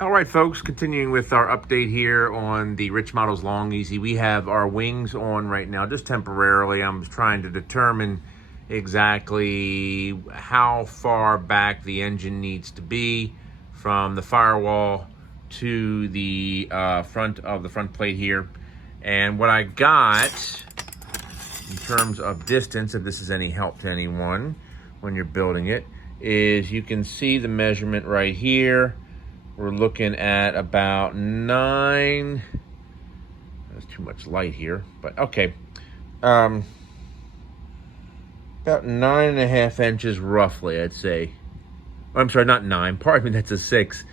All right, folks, continuing with our update here on the Richmodel's Long Easy. We have our wings on right now, just temporarily. I'm trying to determine exactly how far back the engine needs to be from the firewall to the front of the front plate here. And what I got in terms of distance, if this is any help to anyone when you're building it, is you can see the measurement right here. We're looking at about 9. There's too much light here, but okay. About 9.5 inches roughly, I'd say. Oh, I'm sorry, not 9. Pardon me, that's a 6.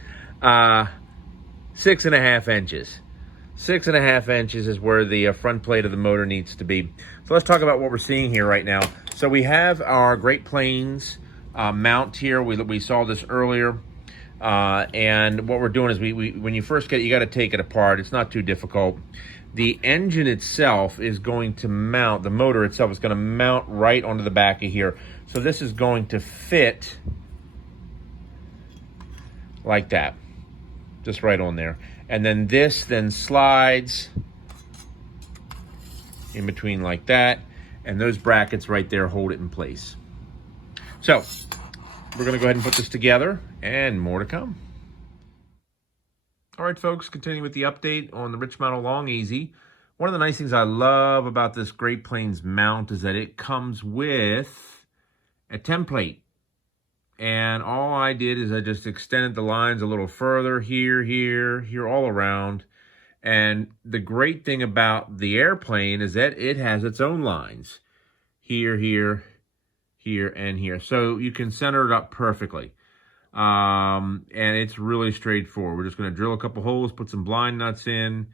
6.5 inches. 6.5 inches is where the front plate of the motor needs to be. So let's talk about what we're seeing here right now. So we have our Great Plains mount here. We saw this earlier. And what we're doing is when you first get it, you got to take it apart. It's not too difficult. The engine itself is going to mount, the motor itself is going to mount right onto the back of here. So this is going to fit like that, just right on there. And then this then slides in between like that. And those brackets right there hold it in place. So we're going to go ahead and put this together, and more to come. All right, folks, continuing with the update on the Richmodel Long Easy. One of the nice things I love about this Great Plains mount is that it comes with a template. And all I did is I just extended the lines a little further here, all around. And the great thing about the airplane is that it has its own lines. Here, and here. So you can center it up perfectly. And it's really straightforward. We're just going to drill a couple holes, put some blind nuts in,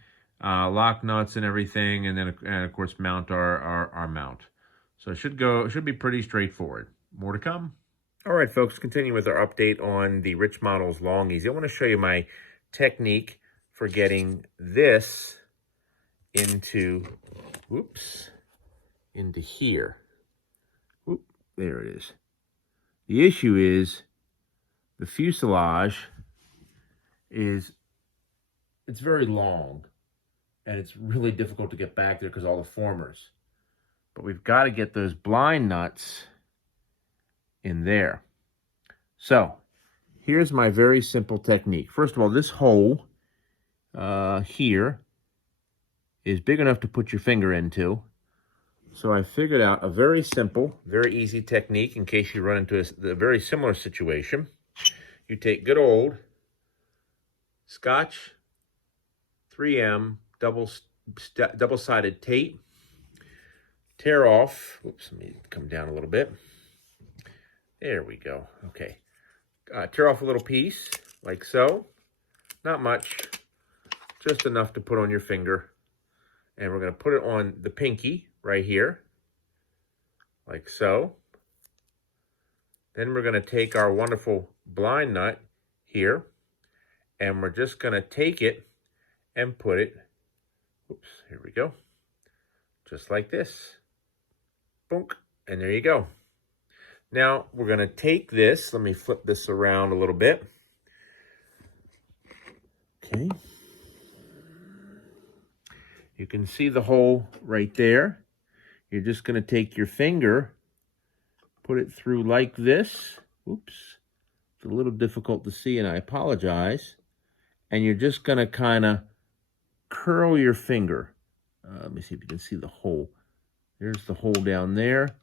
lock nuts and everything, and then of course mount our mount. So it should be pretty straightforward. More to come. All right, folks, continuing with our update on the Richmodel's Long Easy. I want to show you my technique for getting this into here. There it is. The issue is the fuselage it's very long, and it's really difficult to get back there because all the formers. But we've got to get those blind nuts in there. So here's my very simple technique. First of all, this hole here is big enough to put your finger into. So I figured out a very simple, very easy technique in case you run into a very similar situation. You take good old Scotch 3M double-sided tape, tear off, let me come down a little bit. There we go, okay. Tear off a little piece, like so. Not much, just enough to put on your finger. And we're gonna put it on the pinky, right here, like so. Then we're going to take our wonderful blind nut here, and we're just going to take it and put it, here we go, just like this. Boom, and there you go. Now we're going to take this, let me flip this around a little bit. Okay. You can see the hole right there. You're just going to take your finger, put it through like this. Oops. It's a little difficult to see, and I apologize. And you're just going to kind of curl your finger. Let me see if you can see the hole. There's the hole down there.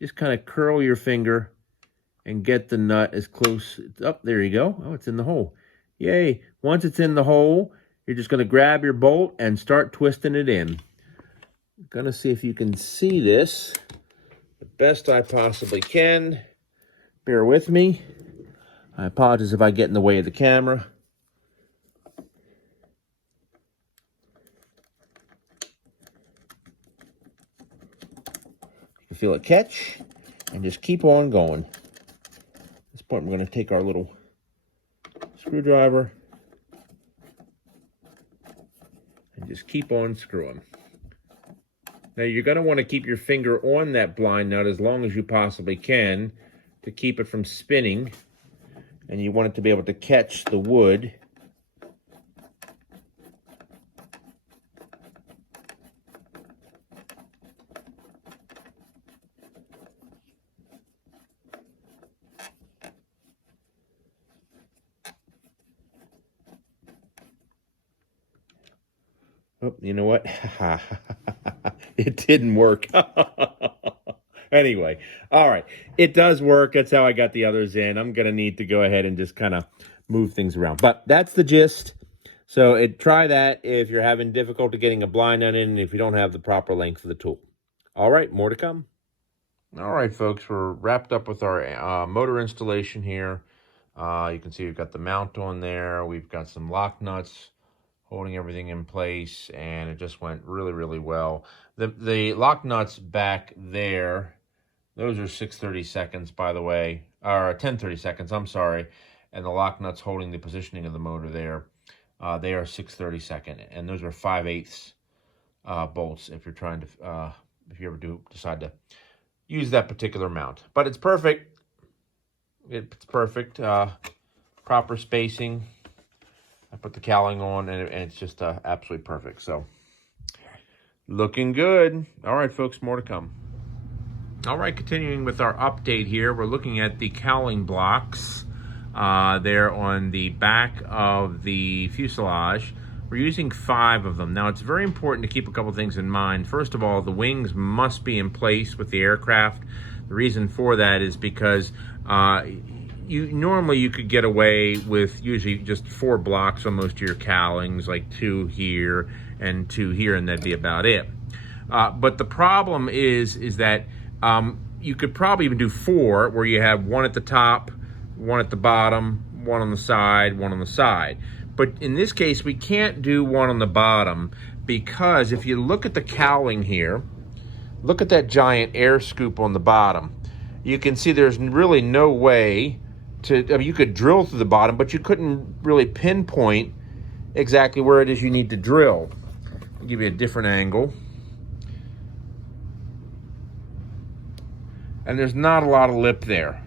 Just kind of curl your finger and get the nut as close. Up, there you go. Oh, it's in the hole. Yay. Once it's in the hole, you're just going to grab your bolt and start twisting it in. I'm going to see if you can see this the best I possibly can. Bear with me. I apologize if I get in the way of the camera. You can feel it catch, and just keep on going. At this point, we're going to take our little screwdriver and just keep on screwing. Now you're going to want to keep your finger on that blind nut as long as you possibly can to keep it from spinning. And you want it to be able to catch the wood Oh, you know what? It didn't work. Anyway, all right. It does work. That's how I got the others in. I'm going to need to go ahead and just kind of move things around. But that's the gist. So try that if you're having difficulty getting a blind on in and if you don't have the proper length of the tool. All right, more to come. All right, folks, we're wrapped up with our motor installation here. You can see we've got the mount on there. We've got some lock nuts holding everything in place, and it just went really, really well. The lock nuts back there, those are 6/32, by the way, or 10/32, I'm sorry. And the lock nuts holding the positioning of the motor there, they are 6/32, and those are 5/8 bolts if you're trying to, if you ever do decide to use that particular mount. But it's perfect. It's perfect. Proper spacing. I put the cowling on, and it's just absolutely perfect. So, looking good. All right, folks, more to come. All right, continuing with our update here, we're looking at the cowling blocks there on the back of the fuselage. We're using 5 of them. Now, it's very important to keep a couple things in mind. First of all, the wings must be in place with the aircraft. The reason for that is because normally you could get away with usually just 4 blocks on most of your cowlings, like 2 here and 2 here, and that'd be about it. But the problem is that you could probably even do 4, where you have 1 at the top, 1 at the bottom, 1 on the side, 1 on the side. But in this case, we can't do 1 on the bottom, because if you look at the cowling here, look at that giant air scoop on the bottom. You can see there's really no way to, I mean, you could drill through the bottom, but you couldn't really pinpoint exactly where it is you need to drill. I'll give you a different angle. And there's not a lot of lip there.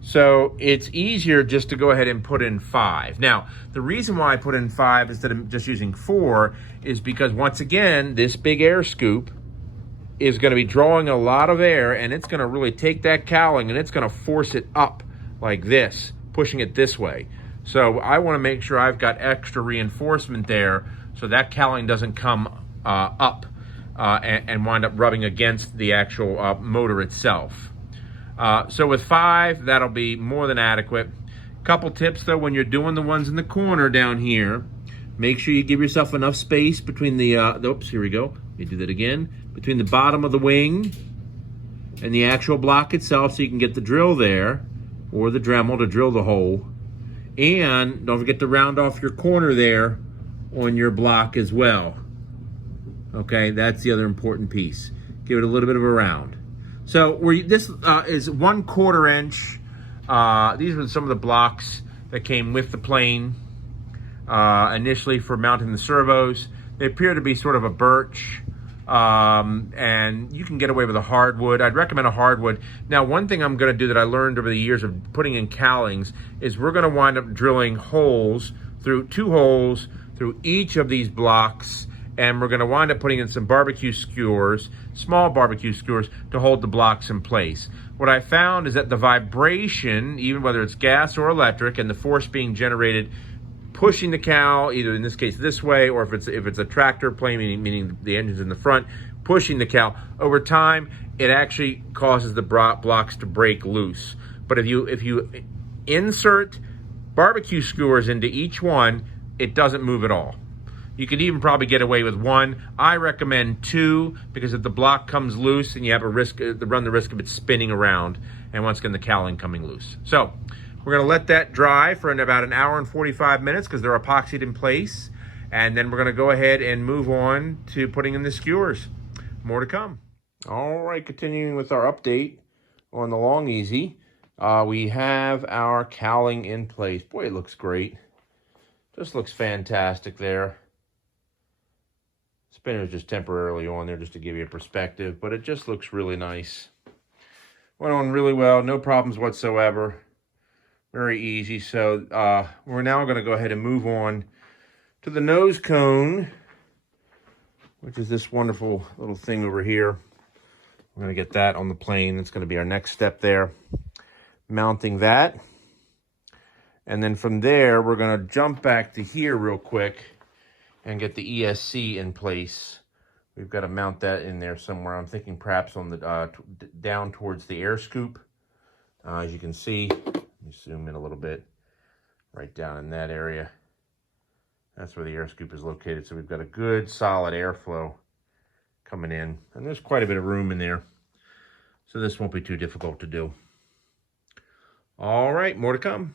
So it's easier just to go ahead and put in 5. Now, the reason why I put in 5 instead of just using 4 is because, once again, this big air scoop is going to be drawing a lot of air, and it's going to really take that cowling and it's going to force it up like this, pushing it this way. So I want to make sure I've got extra reinforcement there so that cowling doesn't come up and wind up rubbing against the actual motor itself. So with 5, that'll be more than adequate. Couple tips though, when you're doing the ones in the corner down here, make sure you give yourself enough space between the, oops, here we go. Let me do that again. Between the bottom of the wing and the actual block itself, so you can get the drill there, or the Dremel to drill the hole. And don't forget to round off your corner there on your block as well. Okay, that's the other important piece. Give it a little bit of a round. So this is 1/4 inch. These are some of the blocks that came with the plane initially for mounting the servos. They appear to be sort of a birch, and you can get away with a hardwood. I'd recommend a hardwood. Now, one thing I'm going to do that I learned over the years of putting in cowlings is we're going to wind up drilling holes through 2 holes through each of these blocks. And we're going to wind up putting in some barbecue skewers, small barbecue skewers, to hold the blocks in place. What I found is that the vibration, even whether it's gas or electric, and the force being generated pushing the cowl, either in this case this way, or if it's a tractor plane, meaning the engine's in the front, pushing the cowl, over time, it actually causes the blocks to break loose. But if you insert barbecue skewers into each one, it doesn't move at all. You could even probably get away with 1. I recommend 2, because if the block comes loose, and you have run the risk of it spinning around, and once again the cowling coming loose. So we're going to let that dry for about 1 hour and 45 minutes because they're epoxied in place, and then we're going to go ahead and move on to putting in the skewers. More to come. All right, continuing with our update on the Long Easy, we have our cowling in place. Boy, it looks great. Just looks fantastic there. Spinner's just temporarily on there just to give you a perspective, but it just looks really nice. Went on really well, no problems whatsoever. Very easy. So we're now going to go ahead and move on to the nose cone, which is this wonderful little thing over here. We're going to get that on the plane. That's going to be our next step there. Mounting that. And then from there, we're going to jump back to here real quick and get the ESC in place. We've got to mount that in there somewhere. I'm thinking perhaps on the down towards the air scoop. As you can see, let me zoom in a little bit, right down in that area. That's where the air scoop is located. So we've got a good solid airflow coming in, and there's quite a bit of room in there. So this won't be too difficult to do. All right, more to come.